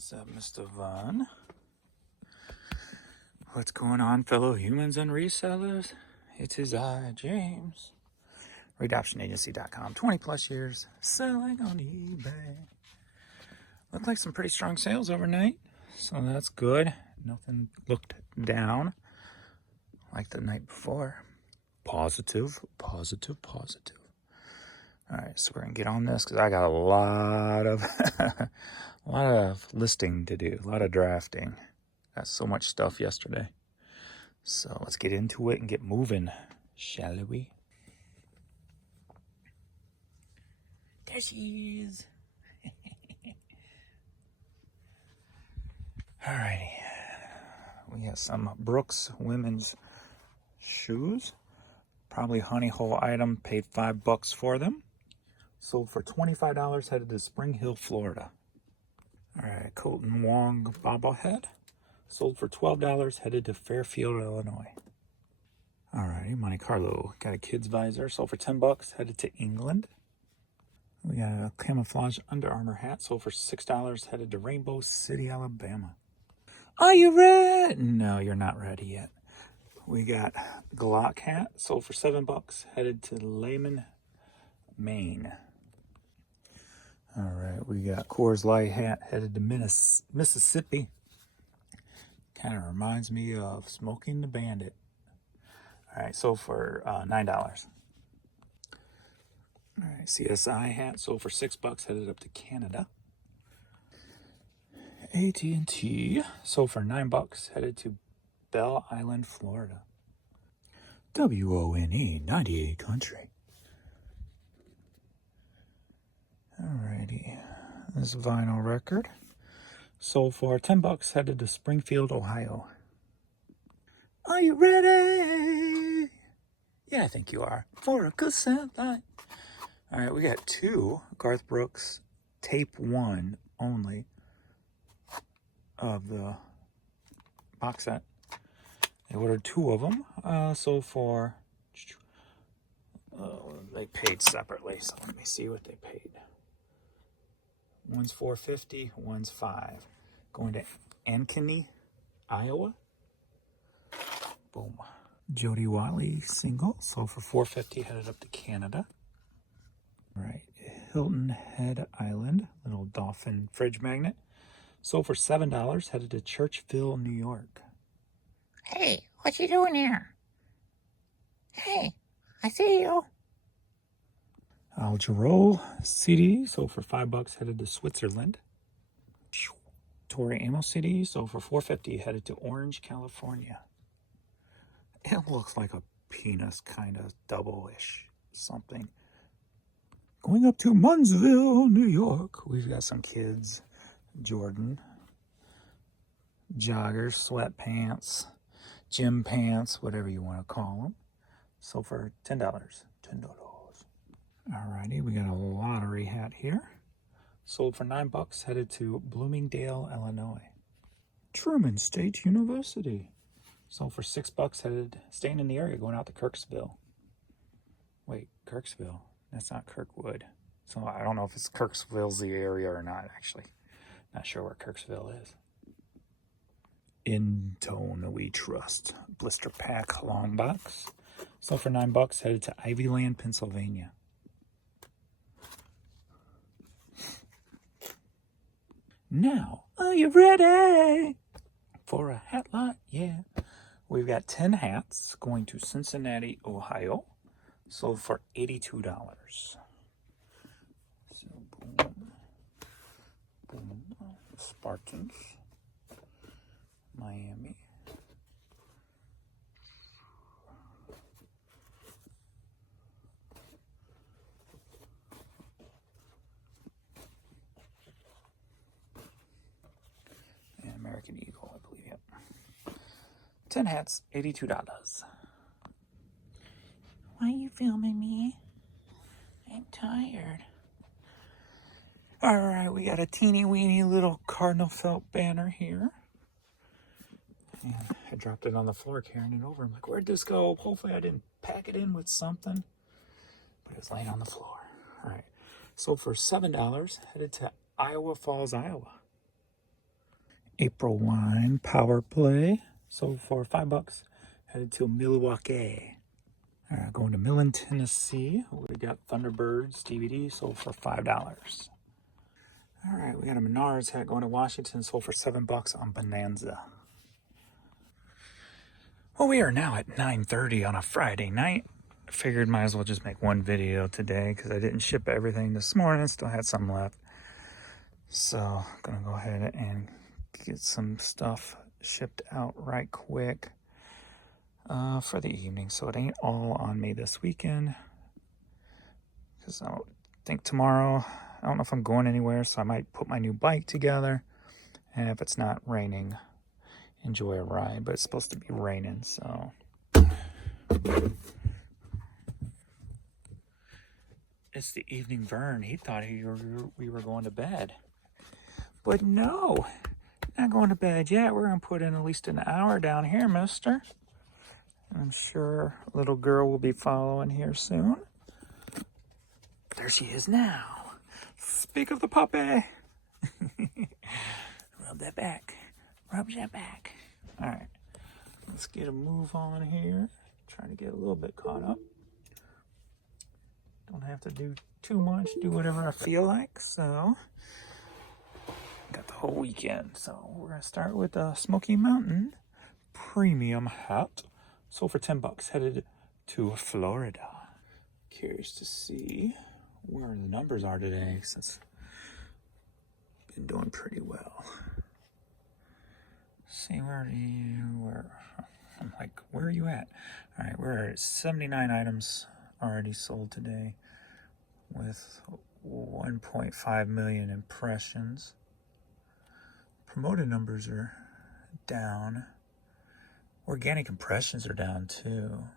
What's up, Mr. Vaughn? What's going on, fellow humans and resellers? It is I, James. ReadOptionAgency.com. 20 plus years selling on eBay. Looked like some pretty strong sales overnight, so that's good. Nothing looked down like the night before. Positive, positive, positive. All right, so we're gonna get on this because I got a lot of a lot of listing to do, a lot of drafting. Got so much stuff yesterday. So let's get into it and get moving, shall we? There she is. Alrighty. We have some Brooks women's shoes. Probably honey hole item. Paid $5 for them. Sold for $25, headed to Spring Hill, Florida. Alright, Colton Wong bobblehead. Sold for $12, headed to Fairfield, Illinois. Alrighty, Monte Carlo. Got a kid's visor. Sold for $10, headed to England. We got a camouflage Under Armour hat. Sold for $6, headed to Rainbow City, Alabama. Are you ready? No, you're not ready yet. We got Glock hat. Sold for $7, headed to Lehman, Maine. Alright, we got Coors Light hat, headed to Mississippi. Kind of reminds me of Smoking the Bandit. Alright, sold for $9. Alright, CSI hat, sold for $6, headed up to Canada. AT&T, sold for $9, headed to Belle Island, Florida. WONE, 98 country. Alrighty, this vinyl record sold for $10, headed to Springfield, Ohio. Are you ready? Yeah, I think you are. For a good sound line. Alright, we got two Garth Brooks tape 1 only of the box set. They ordered 2 of them. Sold for, they paid separately, so let me see what they paid. One's $4.50, one's $5. Going to Ankeny, Iowa. Boom. Jody Watley single, sold for $4.50, headed up to Canada. Right, Hilton Head Island, little dolphin fridge magnet. Sold for $7, headed to Churchville, New York. Hey, what you doing here? Hey, I see you. Al Jarreau CD, sold for $5, headed to Switzerland. Tori Amos CD, sold for $4.50, headed to Orange, California. It looks like a penis kind of double-ish something. Going up to Munnsville, New York. We've got some kids. Jordan. Joggers, sweatpants, gym pants, whatever you want to call them. Sold for $10. Alrighty, we got a lottery hat here. Sold for $9, headed to Bloomingdale, Illinois. Truman State University. Sold for $6, headed, staying in the area, going out to Kirksville. Wait, Kirksville? That's not Kirkwood. So I don't know if it's Kirksville's the area or not, actually. Not sure where Kirksville is. In Tone We Trust. Blister pack long box. Sold for $9, headed to Ivyland, Pennsylvania. Now, are you ready for a hat lot? Yeah. We've got 10 hats going to Cincinnati, Ohio. Sold for $82. So, boom. Boom. Spartans. Miami. And American Eagle, I believe, yep. 10 hats, $82. Why are you filming me? I'm tired. Alright, we got a teeny weeny little Cardinal felt banner here. And I dropped it on the floor carrying it over. I'm like, where'd this go? Hopefully I didn't pack it in with something. But it was laying on the floor. Alright, sold for $7, headed to Iowa Falls, Iowa. April Wine Power Play. Sold for $5. Headed to Milwaukee. All right, going to Millen, Tennessee. We got Thunderbirds DVD. Sold for $5. All right, we got a Menards hat going to Washington. Sold for $7 on Bonanza. Well, we are now at 9:30 on a Friday night. Figured might as well just make one video today because I didn't ship everything this morning. Still had some left. So I'm gonna go ahead and get some stuff shipped out right quick for the evening. So it ain't all on me this weekend. Because I think tomorrow, I don't know if I'm going anywhere, so I might put my new bike together. And if it's not raining, enjoy a ride. But it's supposed to be raining, so. It's the evening Vern. He thought we were going to bed. But no, not going to bed yet. We're going to put in at least an hour down here, mister. I'm sure little girl will be following here soon. There she is now. Speak of the puppy. Rub that back. Rub that back. All right, let's get a move on here. Trying to get a little bit caught up. Don't have to do too much, do whatever I feel like, so got the whole weekend. So we're gonna start with a Smoky Mountain premium hat. Sold for $10, headed to Florida. Curious to see where the numbers are today since I've been doing pretty well. See, I'm like, where are you at? All right, we're at 79 items already sold today with 1.5 million impressions. Promoted numbers are down. Organic impressions are down too.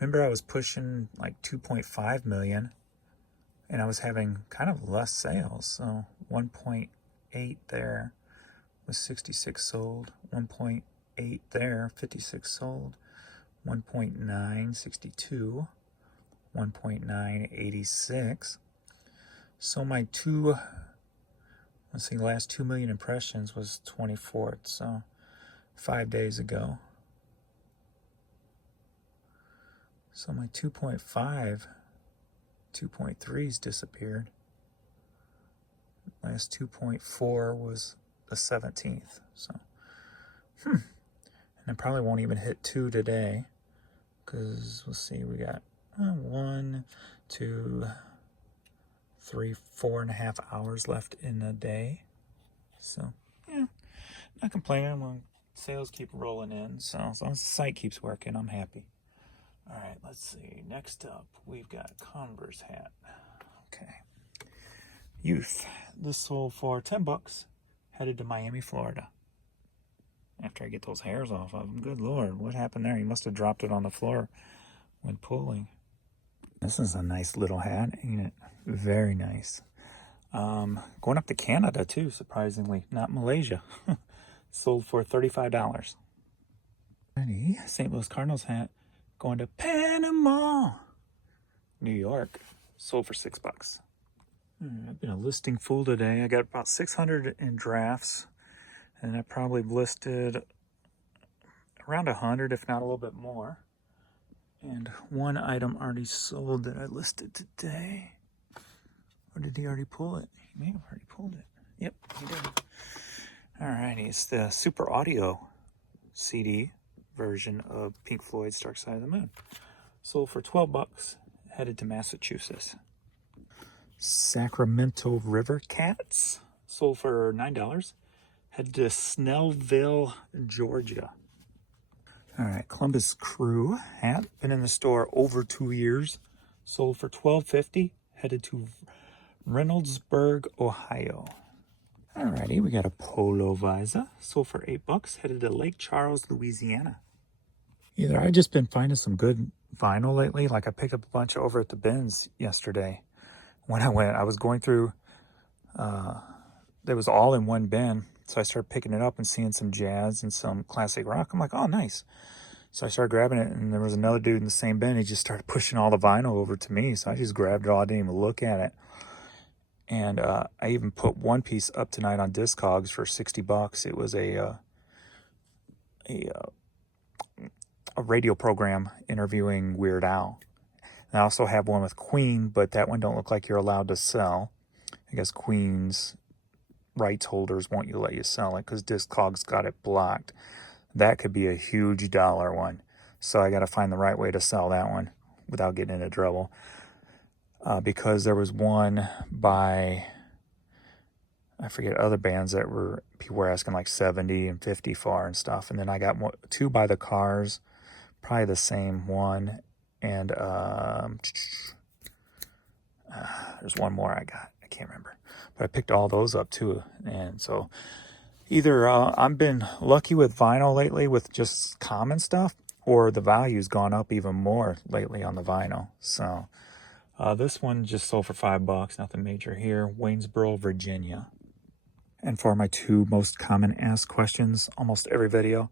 Remember I was pushing like 2.5 million and I was having kind of less sales. So 1.8 there was 66 sold. 1.8 there, 56 sold. 1.9, 62. 1.9, 86. So my last 2 million impressions was 24th, so 5 days ago. So my 2.5, 2.3's disappeared. Last 2.4 was the 17th, so. And I probably won't even hit 2 today, because we'll see, we got 1, 2, 3, 4.5 hours left in the day. So, yeah, not complaining when sales keep rolling in. So as long as the site keeps working, I'm happy. All right, let's see. Next up, we've got a Converse hat. Okay. Youth. This sold for $10, headed to Miami, Florida. After I get those hairs off of them. Good Lord, what happened there? He must have dropped it on the floor when pulling. This is a nice little hat, ain't it? Very nice. Going up to Canada too, surprisingly, not Malaysia. Sold for $35. Ready? St. Louis Cardinals hat going to Panama, New York. Sold for $6. I've been a listing fool today. I got about 600 in drafts, and I probably listed around 100, if not a little bit more. And one item already sold that I listed today. Or did he already pull it? He may have already pulled it. Yep, he did. Alrighty, it's the Super Audio CD version of Pink Floyd's Dark Side of the Moon. Sold for $12, headed to Massachusetts. Sacramento River Cats. Sold for $9, headed to Snellville, Georgia. All right, Columbus Crew hat. Been in the store over 2 years. Sold for $12.50. Headed to Reynoldsburg, Ohio. Alrighty, we got a Polo Visa. Sold for $8. Headed to Lake Charles, Louisiana. I've just been finding some good vinyl lately. Like I picked up a bunch over at the bins yesterday. When I went, I was going through, there was all in one bin. So I started picking it up and seeing some jazz and some classic rock. I'm like, oh, nice. So I started grabbing it, and there was another dude in the same bin. He just started pushing all the vinyl over to me. So I just grabbed it all. I didn't even look at it. And I even put one piece up tonight on Discogs for $60. It was a radio program interviewing Weird Al. And I also have one with Queen, but that one don't look like you're allowed to sell. I guess Queen's rights holders won't let you sell it because Discogs got it blocked. That could be a huge dollar one. So I got to find the right way to sell that one without getting into trouble. Because there was one by, I forget, other bands that people were asking like 70 and 50 for and stuff. And then I got two by the Cars, probably the same one. And there's one more I got. I can't remember. But I picked all those up too. And so either I've been lucky with vinyl lately with just common stuff, or the value's gone up even more lately on the vinyl. So this one just sold for $5, nothing major here. Waynesboro, Virginia. And for my two most common asked questions, almost every video,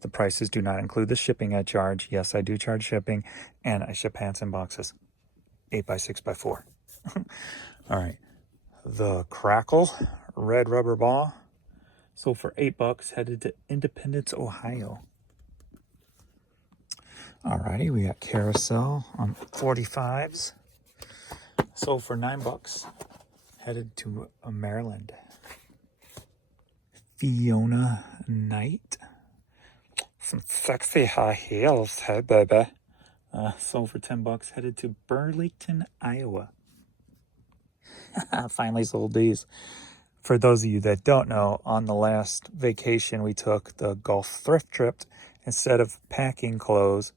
the prices do not include the shipping I charge. Yes, I do charge shipping, and I ship Hanson boxes, 8x6x4. All right, the Crackle red rubber ball sold for $8, headed to Independence, Ohio. Alrighty, we got Carousel on 45s. Sold for $9, headed to Maryland. Fiona Knight. Some sexy high heels, hey baby. Sold for $10, headed to Burlington, Iowa. Finally sold these. For those of you that don't know, on the last vacation we took, the Gulf thrift trip, instead of packing clothes,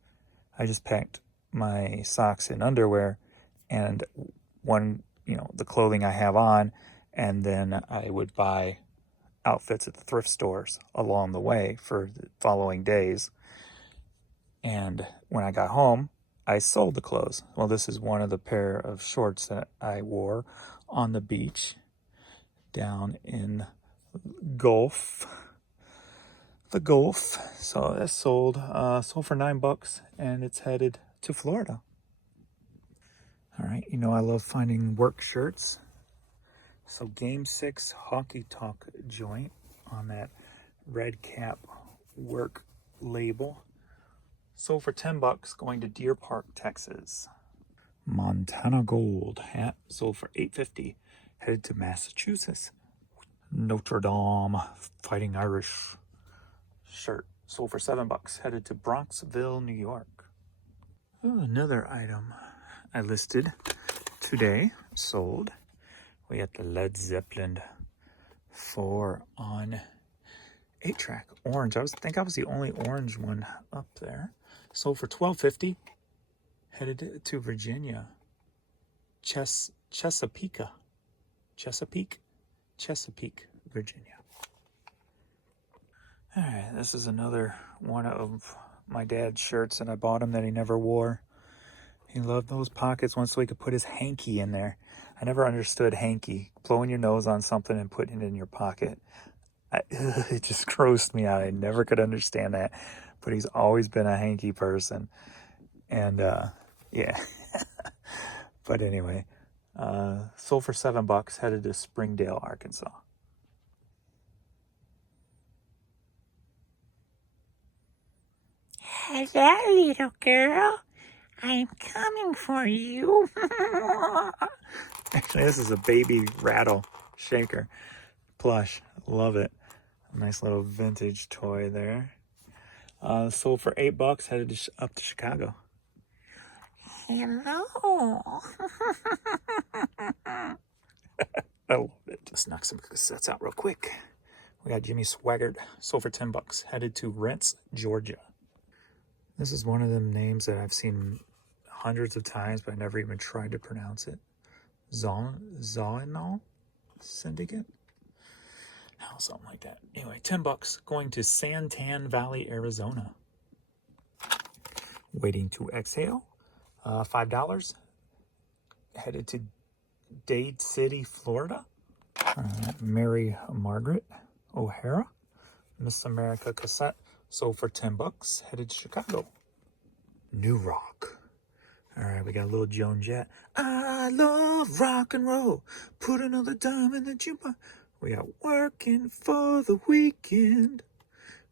I just packed my socks and underwear and the clothing I have on, and then I would buy outfits at the thrift stores along the way for the following days. And when I got home, I sold the clothes. Well, this is one of the pair of shorts that I wore on the beach down in the Gulf. So that's sold for $9, and it's headed to Florida. All right, I love finding work shirts. So Game 6 Honky Tonk joint on that red cap work label. Sold for $10, going to Deer Park, Texas. Montana Gold hat sold for $8.50, headed to Massachusetts. Notre Dame Fighting Irish shirt sold for $7, headed to Bronxville, New York. Another item I listed today sold. We got the Led Zeppelin 4 on 8-track orange. I think I was the only orange one up there. Sold for $12.50, headed to Virginia. Chesapeake, Virginia. All right, this is another one of my dad's shirts, and I bought him that he never wore. He loved those pockets once so he could put his hanky in there. I never understood hanky, blowing your nose on something and putting it in your pocket. It just grossed me out. I never could understand that, but he's always been a hanky person. And yeah. But anyway, sold for $7, headed to Springdale, Arkansas. Hello, little girl. I'm coming for you. Actually, this is a baby rattle shaker plush. Love it. Nice little vintage toy there. Sold for $8, headed up to Chicago. Hello. I love it. Let's knock some cassettes out real quick. We got Jimmy Swaggart, sold for $10, headed to Rents, Georgia. This is one of them names that I've seen hundreds of times, but I never even tried to pronounce it. Zainal Syndicate? Oh, something like that. Anyway, $10, going to Santan Valley, Arizona. Waiting to exhale. $5, headed to Dade City, Florida. Mary Margaret O'Hara, Miss America cassette, sold for $10, headed to Chicago. New Rock. All right, we got a little Joan Jett. I love rock and roll. Put another dime in the jukebox. We got Working for the Weekend.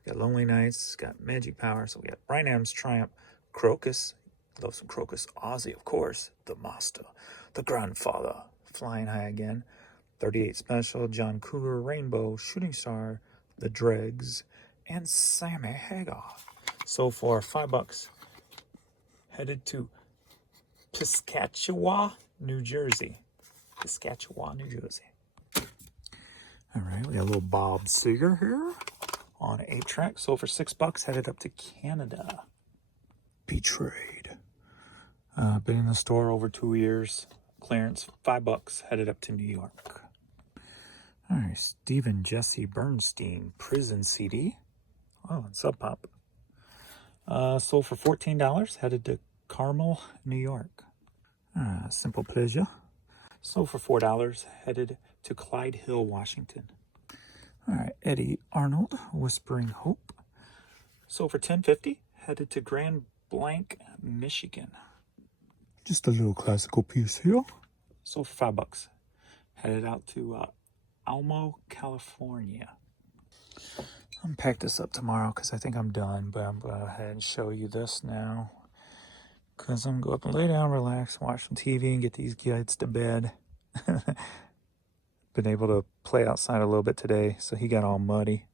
We got Lonely Nights. Got Magic Power. So we got Bryan Adams, Triumph, Crocus. Love some Crocus. Ozzy, of course. The Master. The Grandfather. Flying High Again. 38 Special. John Cougar. Rainbow. Shooting Star. The Dregs. And Sammy Hagar. So for $5, headed to Piscataway, New Jersey. Piscataway, New Jersey. All right, we got a little Bob Seger here on 8-track. Sold for $6, headed up to Canada. Betrayed. Been in the store over 2 years. Clearance, $5, headed up to New York. All right, Stephen Jesse Bernstein, Prison CD. Oh, and Sub Pop. Sold for $14, headed to Carmel, New York. Simple Pleasure. Sold for $4, headed to Clyde Hill, Washington. All right, Eddie Arnold, Whispering Hope. Sold for $10.50, headed to Grand Blanc, Michigan. Just a little classical piece here. Sold for $5, headed out to Almo, California. I'm gonna pack this up tomorrow because I think I'm done, but I'm gonna go ahead and show you this now. Because I'm gonna go up and lay down, relax, watch some TV, and get these kids to bed. Been able to play outside a little bit today, so he got all muddy.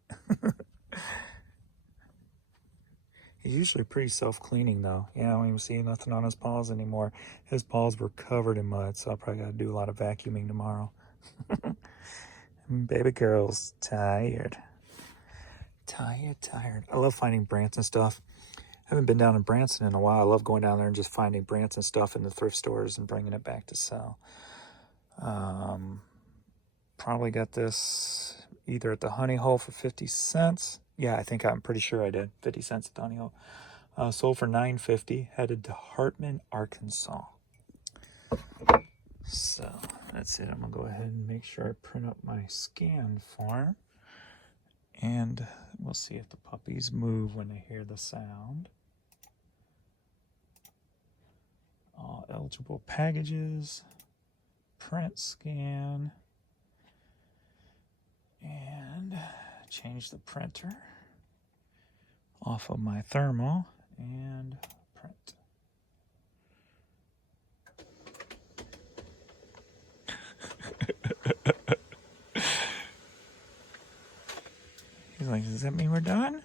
He's usually pretty self-cleaning though. Yeah, I don't even see nothing on his paws anymore. His paws were covered in mud, so I probably gotta do a lot of vacuuming tomorrow. Baby girl's tired. Tired. I love finding Branson stuff. I haven't been down in Branson in a while. I love going down there and just finding Branson stuff in the thrift stores and bringing it back to sell. Probably got this either at the Honey Hole for 50 cents. Yeah, I'm pretty sure I did. 50 cents at the Honey Hole. Sold for $9.50. Headed to Hartman, Arkansas. So that's it. I'm going to go ahead and make sure I print up my scan form. And we'll see if the puppies move when they hear the sound. All eligible packages. Print scan. And change the printer off of my thermal and print. He's like, does that mean we're done?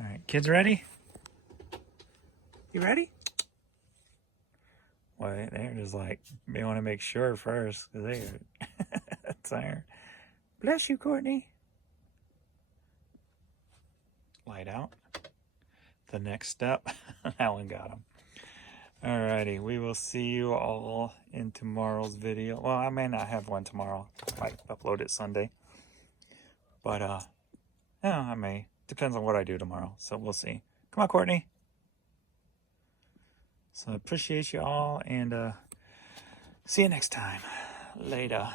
All right, kids ready? You ready? Well, they're just like, they want to make sure first because they're tired. Bless you, Courtney. Light out. The next step. Alan got him. Alrighty, we will see you all in tomorrow's video. Well, I may not have one tomorrow. I might upload it Sunday. But, yeah, I may. Depends on what I do tomorrow. So we'll see. Come on, Courtney. So appreciate you all and see you next time. Later.